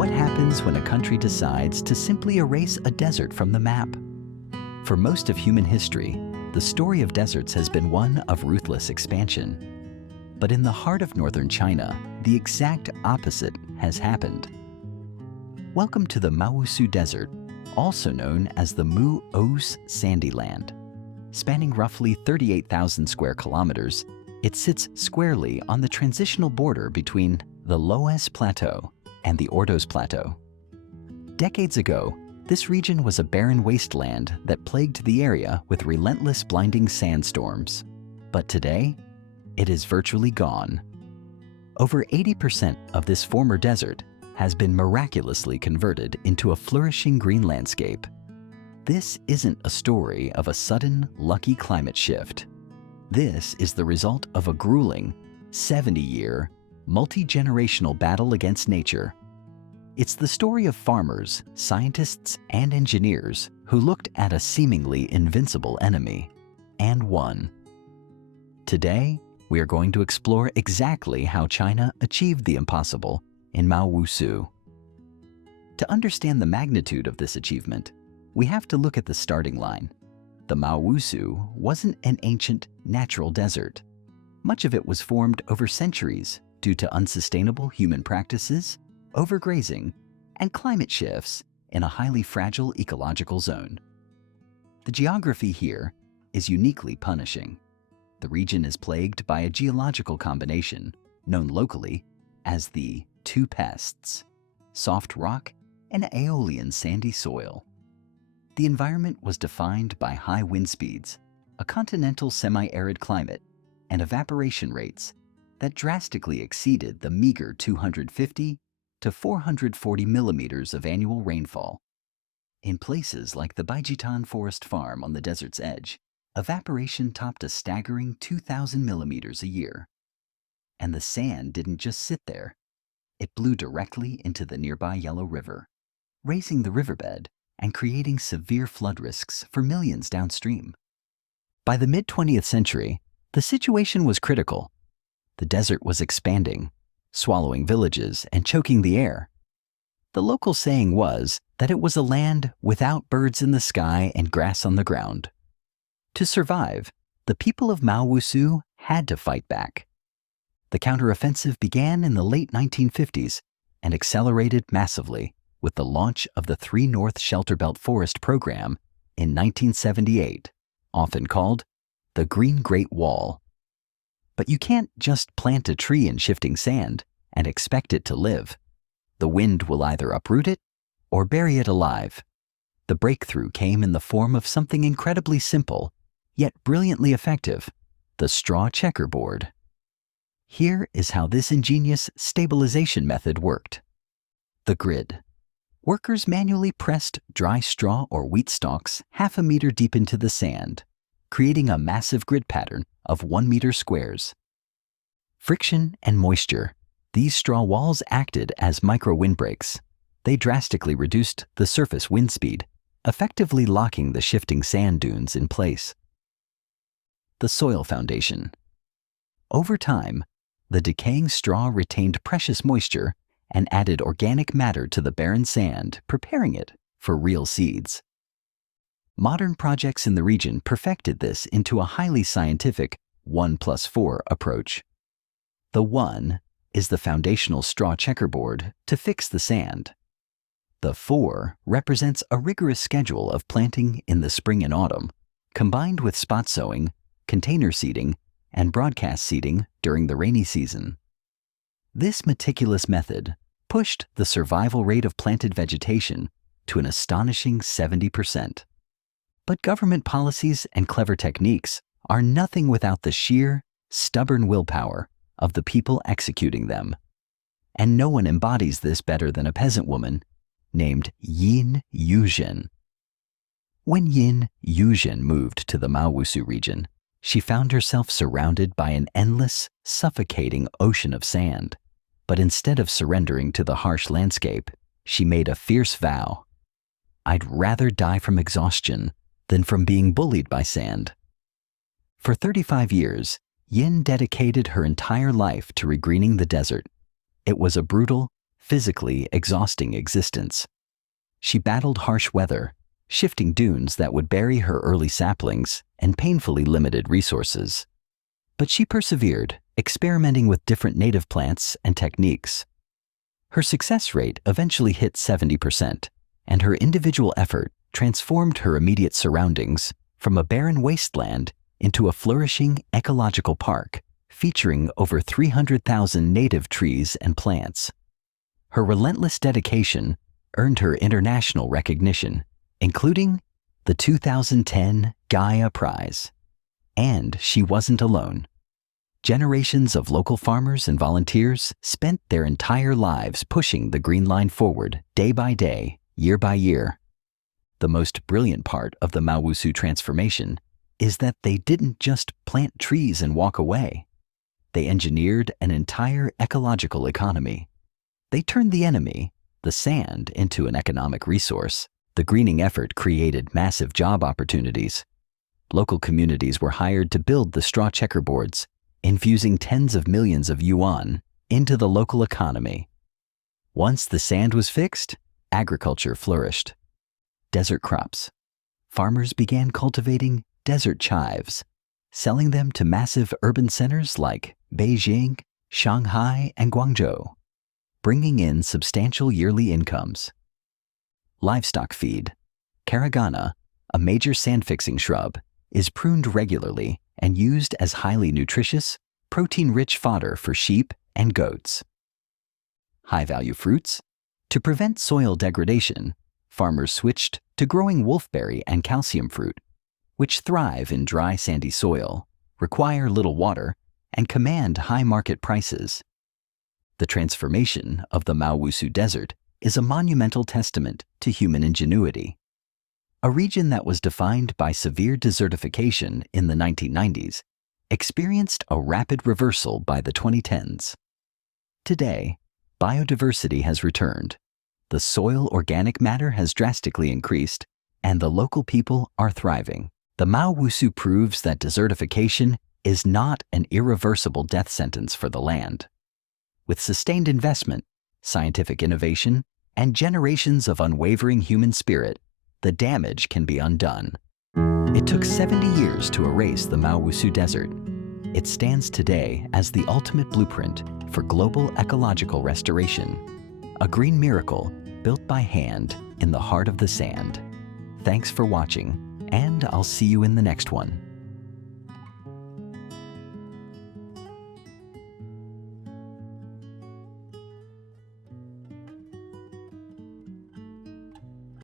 What happens when a country decides to simply erase a desert from the map? For most of human history, the story of deserts has been one of ruthless expansion. But in the heart of northern China, the exact opposite has happened. Welcome to the Maowusu Desert, also known as the Oasis Sandy Land. Spanning roughly 38,000 square kilometers, it sits squarely on the transitional border between the Loess Plateau and the Ordos Plateau. Decades ago, this region was a barren wasteland that plagued the area with relentless blinding sandstorms. But today, it is virtually gone. Over 80% of this former desert has been miraculously converted into a flourishing green landscape. This isn't a story of a sudden, lucky climate shift. This is the result of a grueling, 70-year, multi-generational battle against nature. It's the story of farmers, scientists, and engineers who looked at a seemingly invincible enemy and won. Today, we are going to explore exactly how China achieved the impossible in Maowusu. To understand the magnitude of this achievement, we have to look at the starting line. The Maowusu wasn't an ancient, natural desert. Much of it was formed over centuries due to unsustainable human practices, overgrazing, and climate shifts in a highly fragile ecological zone. The geography here is uniquely punishing. The region is plagued by a geological combination known locally as the two pests: soft rock and Aeolian sandy soil. The environment was defined by high wind speeds, a continental semi-arid climate, and evaporation rates that drastically exceeded the meager 250 to 440 millimeters of annual rainfall. In places like the Baijitan Forest Farm on the desert's edge, evaporation topped a staggering 2,000 millimeters a year. And the sand didn't just sit there. It blew directly into the nearby Yellow River, raising the riverbed and creating severe flood risks for millions downstream. By the mid-20th century, the situation was critical. The desert was expanding, swallowing villages and choking the air. The local saying was that it was a land without birds in the sky and grass on the ground. To survive, the people of Maowusu had to fight back. The counteroffensive began in the late 1950s and accelerated massively with the launch of the 3 North Shelter Belt Forest Program in 1978, often called the Green Great Wall. But you can't just plant a tree in shifting sand and expect it to live. The wind will either uproot it or bury it alive. The breakthrough came in the form of something incredibly simple, yet brilliantly effective: the straw checkerboard. Here is how this ingenious stabilization method worked. The grid. Workers manually pressed dry straw or wheat stalks half a meter deep into the sand, creating a massive grid pattern of 1 meter squares. Friction and moisture. These straw walls acted as micro windbreaks. They drastically reduced the surface wind speed, effectively locking the shifting sand dunes in place. The soil foundation. Over time, the decaying straw retained precious moisture and added organic matter to the barren sand, preparing it for real seeds. Modern projects in the region perfected this into a highly scientific 1+4 approach. The 1 is the foundational straw checkerboard to fix the sand. The 4 represents a rigorous schedule of planting in the spring and autumn, combined with spot sowing, container seeding, and broadcast seeding during the rainy season. This meticulous method pushed the survival rate of planted vegetation to an astonishing 70%. But government policies and clever techniques are nothing without the sheer, stubborn willpower of the people executing them. And no one embodies this better than a peasant woman named Yin Yuzhen. When Yin Yuzhen moved to the Maowusu region, she found herself surrounded by an endless, suffocating ocean of sand. But instead of surrendering to the harsh landscape, she made a fierce vow: "I'd rather die from exhaustion than from being bullied by sand." For 35 years, Yin dedicated her entire life to regreening the desert. It was a brutal, physically exhausting existence. She battled harsh weather, shifting dunes that would bury her early saplings, and painfully limited resources. But she persevered, experimenting with different native plants and techniques. Her success rate eventually hit 70%, and her individual effort transformed her immediate surroundings from a barren wasteland into a flourishing ecological park featuring over 300,000 native trees and plants. Her relentless dedication earned her international recognition, including the 2010 Gaia Prize. And she wasn't alone. Generations of local farmers and volunteers spent their entire lives pushing the green line forward day by day, year by year. The most brilliant part of the Maowusu transformation is that they didn't just plant trees and walk away. They engineered an entire ecological economy. They turned the enemy, the sand, into an economic resource. The greening effort created massive job opportunities. Local communities were hired to build the straw checkerboards, infusing tens of millions of yuan into the local economy. Once the sand was fixed, agriculture flourished. Desert crops. Farmers began cultivating desert chives, selling them to massive urban centers like Beijing, Shanghai, and Guangzhou, bringing in substantial yearly incomes. Livestock feed. Caragana, a major sand-fixing shrub, is pruned regularly and used as highly nutritious, protein-rich fodder for sheep and goats. High-value fruits. To prevent soil degradation, farmers switched to growing wolfberry and calcium fruit, which thrive in dry, sandy soil, require little water, and command high market prices. The transformation of the Maowusu Desert is a monumental testament to human ingenuity. A region that was defined by severe desertification in the 1990s experienced a rapid reversal by the 2010s. Today, biodiversity has returned, the soil organic matter has drastically increased, and the local people are thriving. The Maowusu proves that desertification is not an irreversible death sentence for the land. With sustained investment, scientific innovation, and generations of unwavering human spirit, the damage can be undone. It took 70 years to erase the Maowusu Desert. It stands today as the ultimate blueprint for global ecological restoration, a green miracle built by hand in the heart of the sand. Thanks for watching, and I'll see you in the next one.